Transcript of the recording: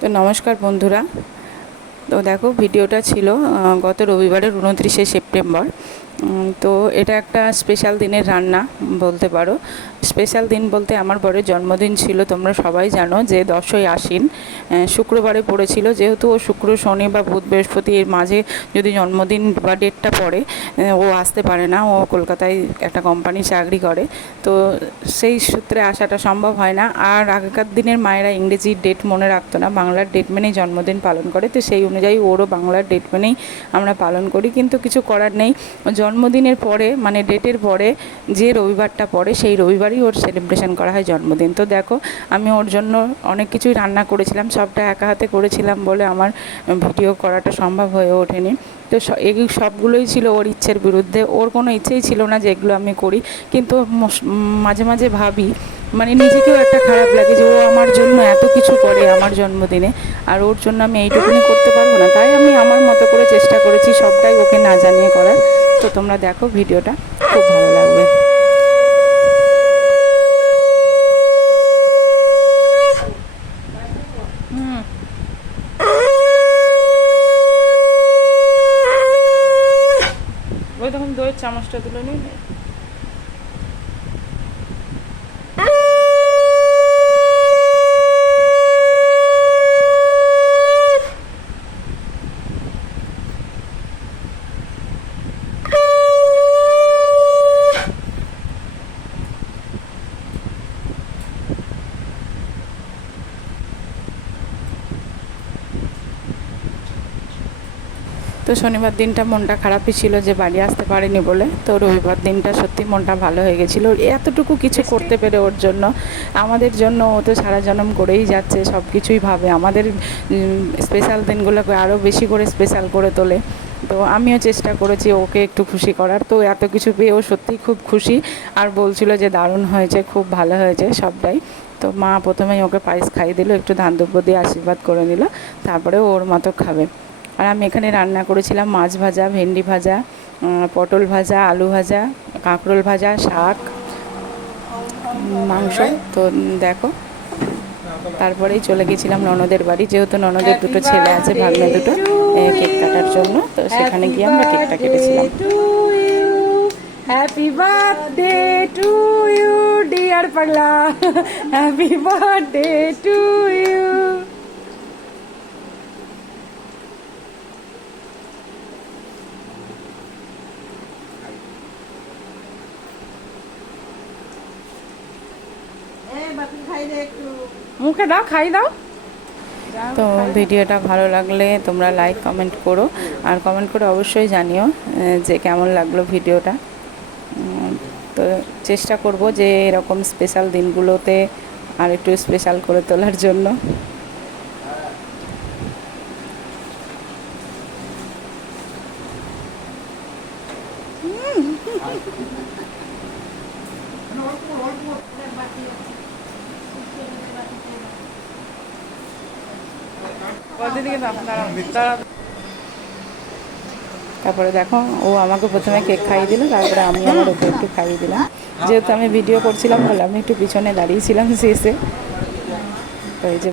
তো নমস্কার বন্ধুরা। তো দেখো ভিডিওটা ছিল গত রবিবারের 29শে সেপ্টেম্বর। তো এটা একটা স্পেশাল দিনের রান্না বলতে পারো। স্পেশাল দিন বলতে আমার বরের জন্মদিন ছিল। তোমরা সবাই জানো যে 10ই আশ্বিন শুক্রবারে পড়েছিল। যেহেতু ও শুক্র, শনি বা বুধ, বৃহস্পতি এর মাঝে যদি জন্মদিন বা ডেটটা পড়ে, ও আসতে পারে না। ও কলকাতায় একটা কোম্পানি চাকরি করে, তো সেই সূত্রে আসাটা সম্ভব হয় না। আর আগেকার দিনের মায়েরা ইংরেজি ডেট মনে রাখতো না, বাংলার ডেট মেনেই জন্মদিন পালন করে। তো সেই অনুযায়ী ওরও বাংলার ডেট মেনেই আমরা পালন করি, কিন্তু কিছু করার নেই। জন্মদিনের পরে মানে ডেটের পরে যে রবিবারটা পড়ে সেই রবিবারই ওর সেলিব্রেশন করা হয় জন্মদিন। তো দেখো আমি ওর জন্য অনেক কিছুই রান্না করেছিলাম, সবটা একা হাতে করেছিলাম বলে আমার ভিডিও করাটা সম্ভব হয়ে ওঠেনি। তো এই সবগুলোই ছিল ওর ইচ্ছের বিরুদ্ধে। ওর কোনো ইচ্ছেই ছিল না যে এগুলো আমি করি, কিন্তু মাঝে মাঝে ভাবি, মানে নিজেকেও একটা খারাপ লাগে যে ও আমার জন্য এত কিছু করে আমার জন্মদিনে, আর ওর জন্য আমি এইটুকুনি করতে পারবো না। তাই আমি আমার মতো করে চেষ্টা করেছি সবটাই ওকে না জানিয়ে করার। তো তোমরা দেখো ভিডিওটা, খুব ভালো লাগবে। ওই তখন দইয়ের চামচটা তুলে নিই। তো শনিবার দিনটা মনটা খারাপই ছিল যে বাড়ি আসতে পারেনি বলে। তো রবিবার দিনটা সত্যি মনটা ভালো হয়ে গেছিলো এতটুকু কিছু করতে পেরে ওর জন্য। আমাদের জন্য ও তো সারা জনম করেই যাচ্ছে, সব কিছুই ভাবে আমাদের স্পেশাল দিনগুলোকে আরও বেশি করে স্পেশাল করে তোলে। তো আমিও চেষ্টা করেছি ওকে একটু খুশি করার। তো এত কিছু পেয়ে ও সত্যিই খুব খুশি, আর বলছিল যে দারুণ হয়েছে, খুব ভালো হয়েছে সবটাই। তো মা প্রথমেই ওকে পায়েস খাইয়ে দিল, একটু ধান দুব্য দিয়ে আশীর্বাদ করে নিল, তারপরে ওর মতো খাবে। আর আমি এখানে রান্না করেছিলাম মাছ ভাজা, ভেন্ডি ভাজা, পটল ভাজা, আলু ভাজা, কাঁকরোল ভাজা, শাক, মাংস। তো দেখো তারপরেই চলে গেছিলাম ননদের বাড়ি, যেহেতু ননদের দুটো ছেলে আছে, ভাগ্নে দুটো, কেক কাটার জন্য। তো সেখানে গিয়ে আমরা কেকটা কেটেছিলাম। Happy birthday to you dear পাগলা, হ্যাপি বার্থডে টু ইউ। মুখে দাও, খাই দাও। তো ভিডিওটা ভালো লাগলে তোমরা লাইক কমেন্ট করো, আর কমেন্ট করে অবশ্যই জানিও যে কেমন লাগলো ভিডিওটা। তো চেষ্টা করব যে এরকম স্পেশাল দিনগুলোতে আর একটু স্পেশাল করে তোলার জন্য। তারপরে দেখো ও আমাকে প্রথমে কেক খাইয়ে দিল, তারপরে আমি আমার ওকে একটু খাইয়ে দিলাম। যেহেতু আমি ভিডিও করছিলাম বলে আমি একটু পিছনে দাঁড়িয়েছিলাম শেষে। তো এই যে